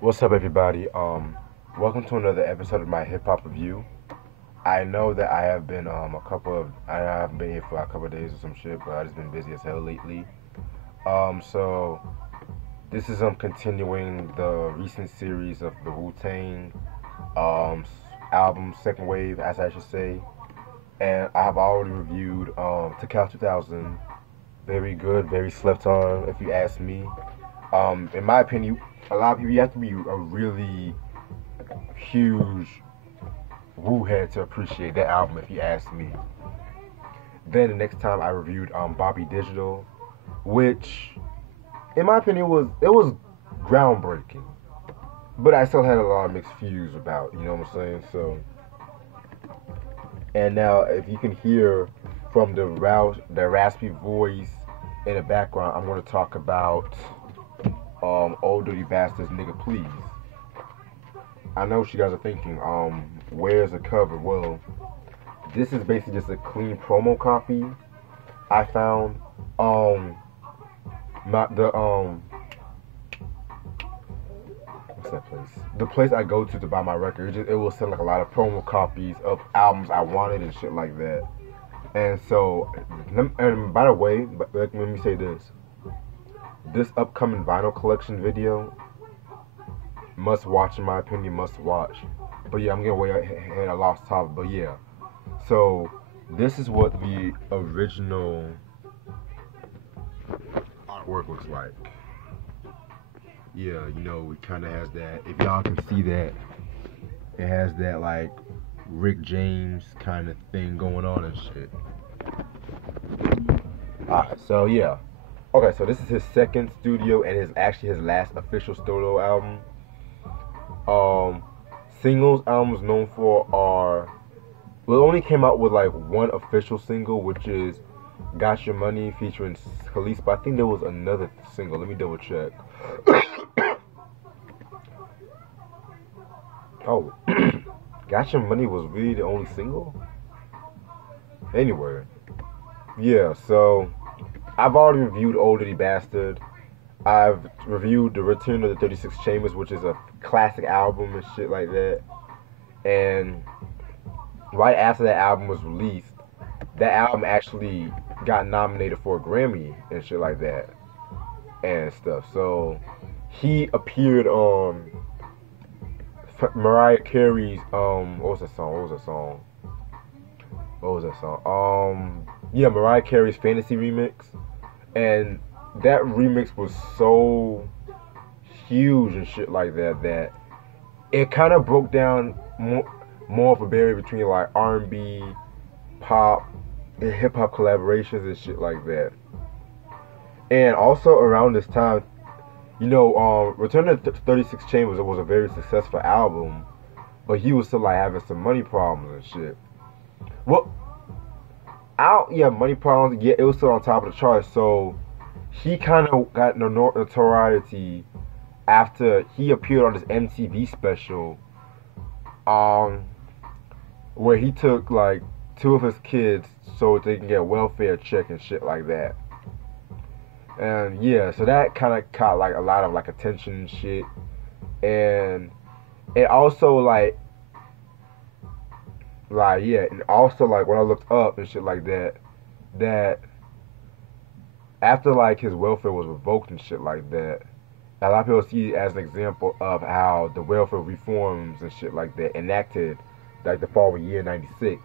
What's up, everybody? Welcome to another episode of my hip hop review. I know that I haven't been here for a couple of days or some shit, but I just been busy as hell lately. So this is continuing the recent series of the Wu Tang um album, second wave, as I should say, and I have already reviewed To Count 2000. Very good, very slept on, if you ask me. In my opinion, a lot of people, you have to be a really huge Wu head to appreciate that album, if you ask me. Then the next time I reviewed Bobby Digital, which, in my opinion, was groundbreaking, but I still had a lot of mixed views about. You know what I'm saying? So, and now if you can hear from the raspy voice in the background, I'm going to talk about Old Dirty Bastards, Nigga Please. I know what you guys are thinking, where's the cover? Well, this is basically just a clean promo copy I found. Not the what's that place? The place I go to buy my record. It will sell like a lot of promo copies of albums I wanted and shit like that. And so, and by the way, let me say this: this upcoming vinyl collection video, must watch in my opinion, must watch. But yeah, I'm getting way ahead of lost topic. But yeah, so this is what the original artwork looks like. Yeah, it kind of has that. If y'all can see that, it has that like Rick James kind of thing going on and shit. Alright, so yeah. Okay, so this is his second studio and his last official studio album. Singles albums known for are, well, it only came out with like one official single, which is Got Your Money featuring Khalees, but I think there was another single. Let me double check. Oh, Got Your Money was really the only single? Anyway, yeah, so I've already reviewed Old Dirty Bastard. I've reviewed The Return of the 36 Chambers, which is a classic album and shit like that. And right after that album was released, that album actually got nominated for a Grammy and shit like that and stuff. So he appeared on Mariah Carey's what was that song? Yeah, Mariah Carey's Fantasy remix, and that remix was so huge and shit like that it kind of broke down more of a barrier between like R&B, pop, and hip hop collaborations and shit like that. And also around this time, Return to 36 Chambers, it was a very successful album, but he was still like having some money problems and shit. Well, money problems. Yeah, it was still on top of the charts. So he kind of got notoriety after he appeared on this MTV special, where he took like two of his kids so they can get welfare check and shit like that. And yeah, so that kind of caught like a lot of like attention and shit, and it also and also like when I looked up and shit like that after like his welfare was revoked and shit like that, a lot of people see it as an example of how the welfare reforms and shit like that enacted like the following year, '96.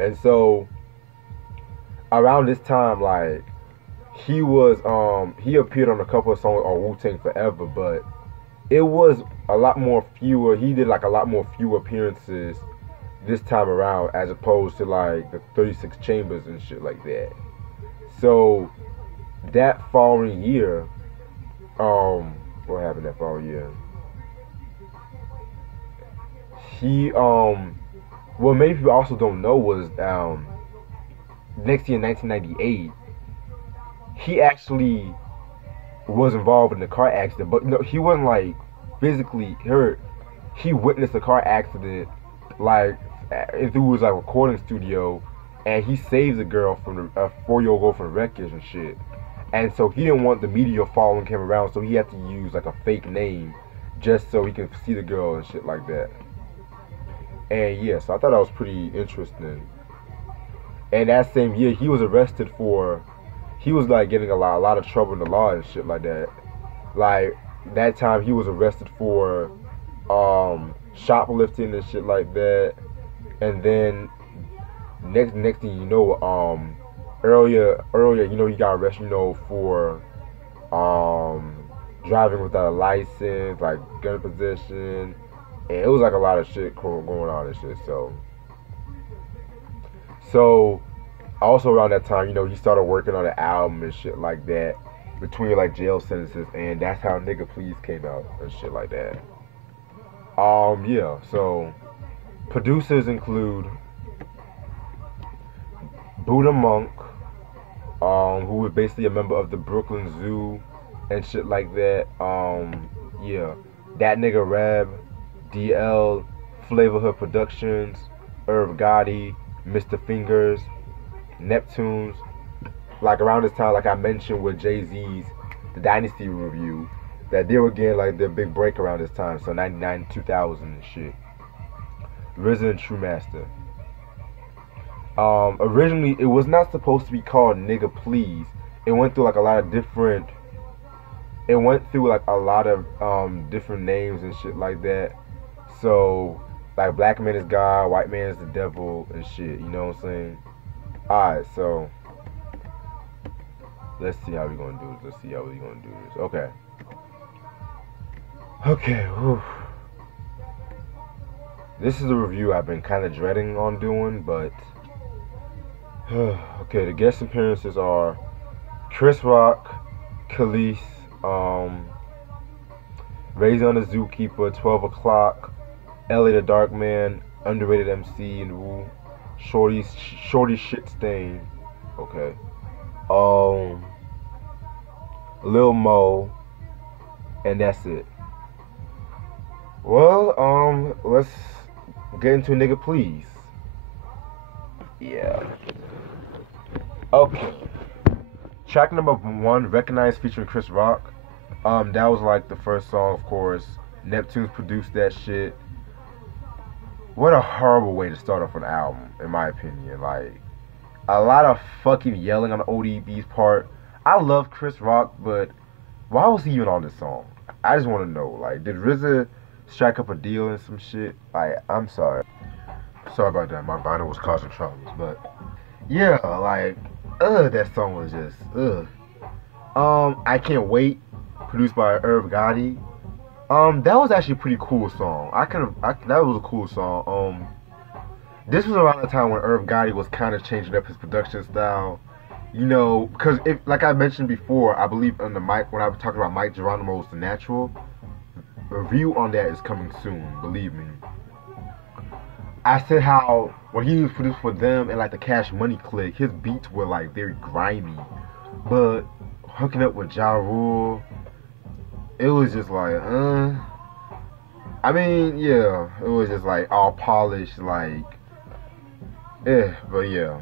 And so around this time, like he appeared on a couple of songs on Wu Tang Forever, but it was a lot more fewer. He did like a lot more fewer appearances this time around as opposed to like the 36 Chambers and shit like that. So that following year, what happened that following year? He what many people also don't know was next year, 1998, he actually was involved in the car accident, but no, he wasn't like physically hurt. He witnessed a car accident, like if it was like a recording studio, and he saved the girl from a 4-year-old girl from wreckage and shit. and so he didn't want the media following him around, so he had to use like a fake name just so he could see the girl and shit like that. And yeah, so I thought that was pretty interesting. And that same year, he was arrested for, he was like getting a lot of trouble in the law and shit like that. Like that time, he was arrested for shoplifting and shit like that. And then next thing you know, earlier, you know, he got arrested, you know, for driving without a license, like gun possession, and it was like a lot of shit going on and shit. So also around that time, you know, he started working on an album and shit like that between like jail sentences, and that's how Nigga Please came out and shit like that. Yeah. So producers include Buddha Monk, who was basically a member of the Brooklyn Zoo and shit like that. Yeah, that nigga Rab, DL, Flavor Hood Productions, Irv Gotti, Mr. Fingers, Neptunes. Like around this time, like I mentioned with Jay-Z's The Dynasty review, that they were getting like their big break around this time. So 99, 2000 and shit. RZA and True Master. Originally it was not supposed to be called Nigga Please. It went through like a lot of different different names and shit like that. So like black man is God, white man is the devil and shit, you know what I'm saying? Alright, so let's see how we gonna do this. Okay, whew. This is a review I've been kinda dreading on doing, but okay, the guest appearances are Chris Rock, Khalees, Raison the Zookeeper, 12 O'Clock, Ellie the Dark Man, Underrated MC and Woo, Shorty Shit Stain, okay, Lil Mo, and that's it. Well, let's get into Nigga Please. Yeah. Okay. Track number 1, Recognize, featuring Chris Rock. That was like the first song, of course. Neptunes produced that shit. What a horrible way to start off an album, in my opinion. Like, a lot of fucking yelling on ODB's part. I love Chris Rock, but why was he even on this song? I just want to know. Like, did RZA strike up a deal and some shit? Like, I'm sorry. Sorry about that. My vinyl was causing troubles, but yeah, like, that song was just, I Can't Wait, produced by Irv Gotti. That was actually a pretty cool song. That was a cool song. This was around the time when Irv Gotti was kind of changing up his production style. You know, because like I mentioned before, I believe on the mic when I was talking about Mike Geronimo's The Natural, review on that is coming soon. Believe me. I said how when he was produced for them and like the Cash Money Clique, his beats were like very grimy, but hooking up with Ja Rule, it was just like, I mean, yeah, it was just like all polished, like, but yeah,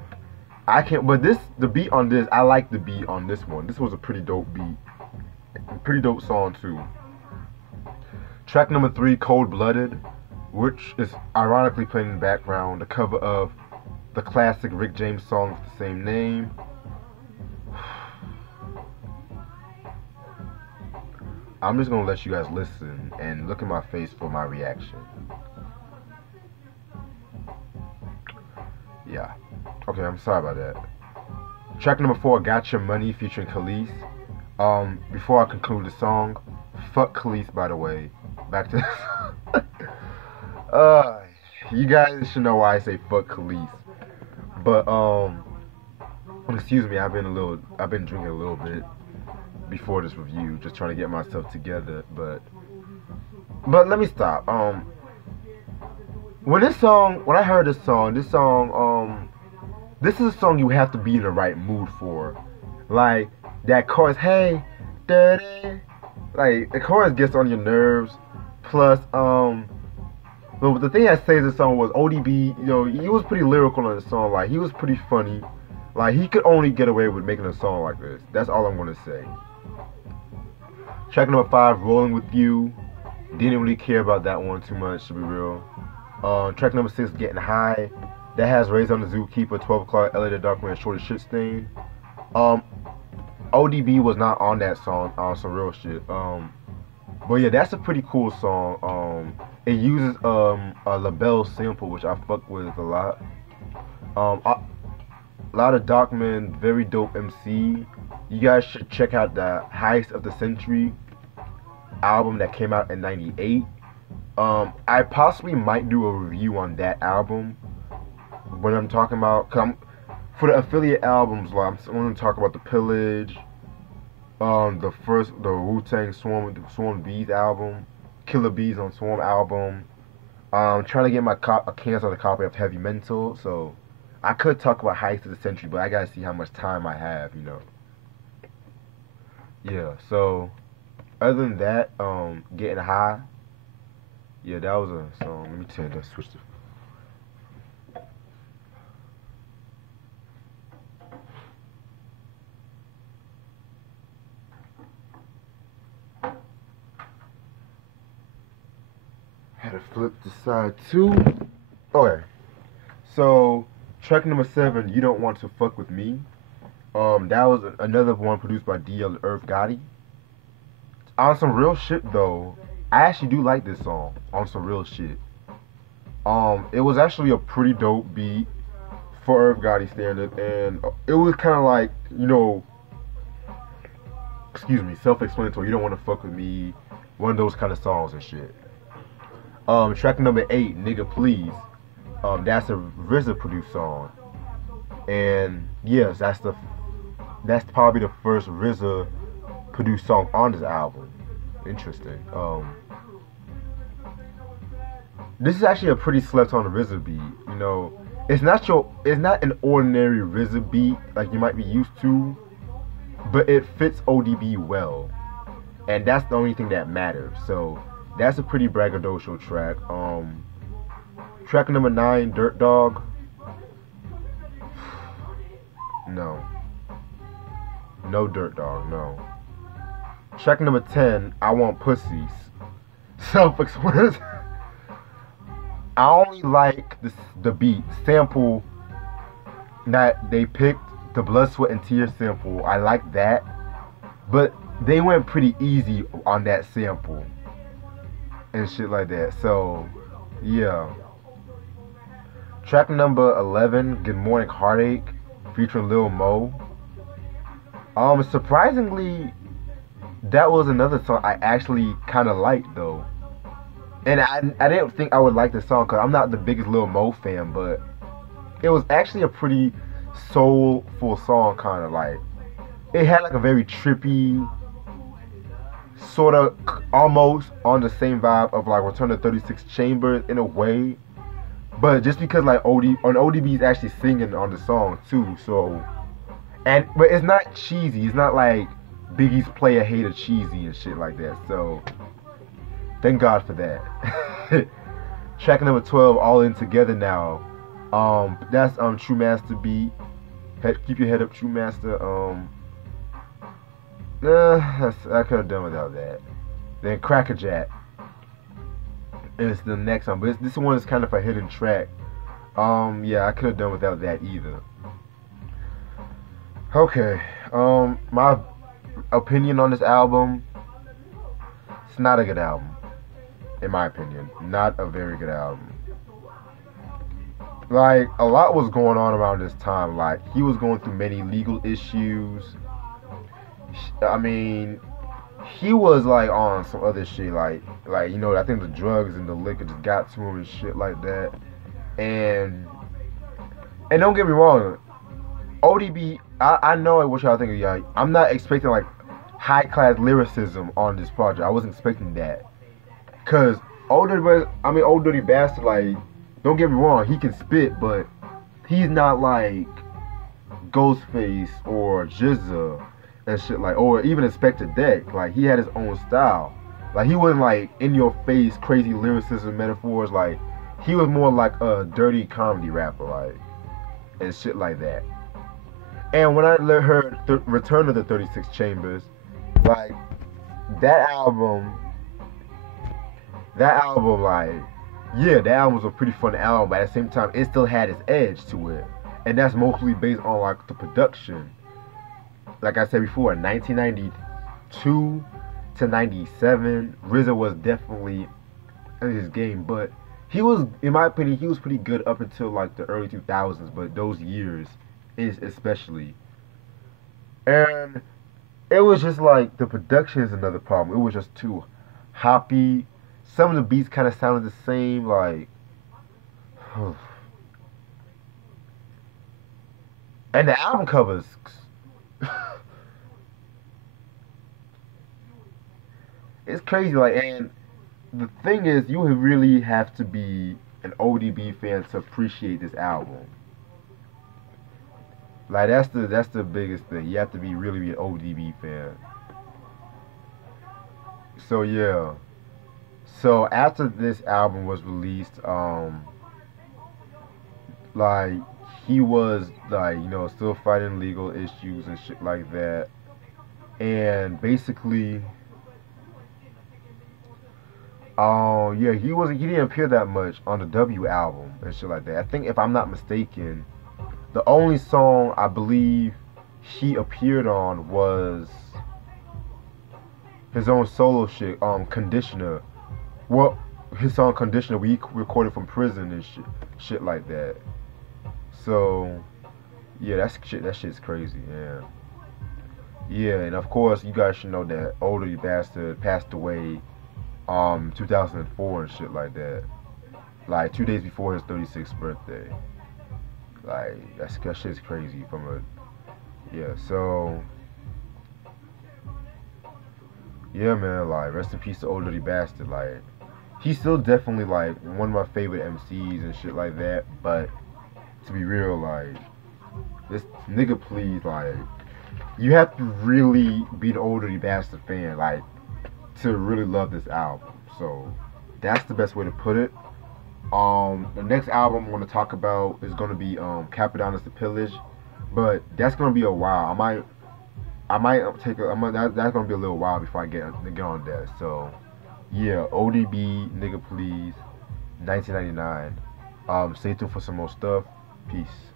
I can't. But the beat on this, I like the beat on this one. This was a pretty dope beat, pretty dope song too. Track number 3, Cold Blooded, which is ironically playing in the background, the cover of the classic Rick James song with the same name. I'm just gonna let you guys listen and look at my face for my reaction. Yeah. Okay, I'm sorry about that. Track number 4, Got Your Money, featuring Khalees. Before I conclude the song, fuck Khalees, by the way. Back to you guys should know why I say fuck Khalees. But excuse me, I've been drinking a little bit before this review, just trying to get myself together, but let me stop. When I heard this song, this is a song you have to be in the right mood for. Like, that chorus, hey, dirty, like, the chorus gets on your nerves, plus, but the thing that saves the song was ODB, you know, he was pretty lyrical on the song, like, he was pretty funny, Like, he could only get away with making a song like this. That's all I'm gonna say. Track number 5, Rolling With You. Didn't really care about that one too much, to be real. Track number 6, Getting High. That has Raised on the Zookeeper, 12 O'Clock, Ellie the Darkman, Shorty Shit Stain. ODB was not on that song, on some real shit. But yeah, that's a pretty cool song. It uses a LaBelle sample, which I fuck with a lot. A lot of Darkman, very dope MC. You guys should check out the Heist of the Century album that came out in '98. I possibly might do a review on that album when I'm talking about. For the affiliate albums, like, I'm going to talk about the Pillage, the Wu-Tang Swarm Bees album, Killer Bees on Swarm album. I'm trying to get my hands on a copy of Heavy Mental, so I could talk about Heist of the Century, but I gotta see how much time I have, you know. Yeah, so other than that, Getting High. Yeah, that was a song. Let me tell you, switch to. Had to flip to side 2. Okay. So, track number 7, You Don't Want to Fuck With Me. That was another one produced by DL Irv Gotti. On some real shit though, I actually do like this song. On some real shit. It was actually a pretty dope beat for Irv Gotti standard, and it was kind of like, you know, self-explanatory. You don't want to fuck with me. One of those kind of songs and shit. Track number 8, Nigga Please. That's a RZA produced song, and yes, that's probably the first RZA produced song on this album. Interesting. This is actually a pretty slept on RZA beat. You know, it's not an ordinary RZA beat like you might be used to, but it fits ODB well, and that's the only thing that matters. So that's a pretty braggadocio track. Track number 9, Dirt Dog. No. No Dirt Dog, no. Track number 10, I Want Pussies. Self-explanatory. I only like the beat sample that they picked, the Blood, Sweat, and Tears sample. I like that, but they went pretty easy on that sample and shit like that. So, yeah. Track number 11, Good Morning Heartache, featuring Lil Mo. Surprisingly, that was another song I actually kind of liked though. And I didn't think I would like this song because I'm not the biggest Lil Mo fan, but it was actually a pretty soulful song, kind of like. It had like a very trippy, sort of almost on the same vibe of like Return to 36 Chambers in a way. But just because like ODB is actually singing on the song too, so but it's not cheesy. It's not like Biggie's Player Hater cheesy and shit like that. So thank God for that. Track number 12, All In Together Now. That's True Master beat. Keep your head up, True Master. I could have done without that. Then Crackerjack is the next one, but this one is kind of a hidden track. Yeah, I could have done without that either. Okay, my opinion on this album, it's not a good album. In my opinion, not a very good album. Like, a lot was going on around this time. Like, he was going through many legal issues. I mean, he was like on some other shit, like you know, I think the drugs and the liquor just got to him and shit like that. And don't get me wrong, ODB, I know what y'all think of y'all. I'm not expecting like high class lyricism on this project. I wasn't expecting that, cause Old Dirty Bastard, like, don't get me wrong, he can spit, but he's not like Ghostface or GZA and shit, like, or even Inspector Deck. Like, he had his own style. Like, he wasn't like in your face crazy lyricism metaphors. Like, he was more like a dirty comedy rapper, like, and shit like that. And when I heard Return of the 36 Chambers, like that album, like, yeah, that album was a pretty fun album, but at the same time, it still had its edge to it. And that's mostly based on like the production. Like I said before, 1992 to 97, RZA was definitely in his game, but he was, in my opinion, he was pretty good up until like the early 2000s, but those years is especially. And it was just like the production is another problem. It was just too hoppy. Some of the beats kind of sounded the same, like, and the album covers. It's crazy, like, and the thing is, you really have to be an ODB fan to appreciate this album. Like that's the biggest thing. You have to be really be an ODB fan. So yeah. So after this album was released, like he was like, still fighting legal issues and shit like that. And basically, yeah, he didn't appear that much on the W album and shit like that. I think if I'm not mistaken, the only song I believe he appeared on was his own solo shit, Conditioner. Well, his song Conditioner, we recorded from prison and shit like that. So, yeah, that shit's crazy, yeah. Yeah, and of course, you guys should know that Older You Bastard passed away, 2004 and shit like that. Like 2 days before his 36th birthday. Like that shit's crazy from a, yeah. So yeah, man. Like rest in peace to Old Dirty Bastard. Like he's still definitely like one of my favorite MCs and shit like that. But to be real, like this nigga, please, like you have to really be an Old Dirty Bastard fan, like to really love this album. So that's the best way to put it. The next album I'm going to talk about is going to be Cappadonna the Pillage, but that's going to be a while. I might take a, that's going to be a little while before I get on that. So yeah, ODB, nigga please, 1999. Stay tuned for some more stuff. Peace.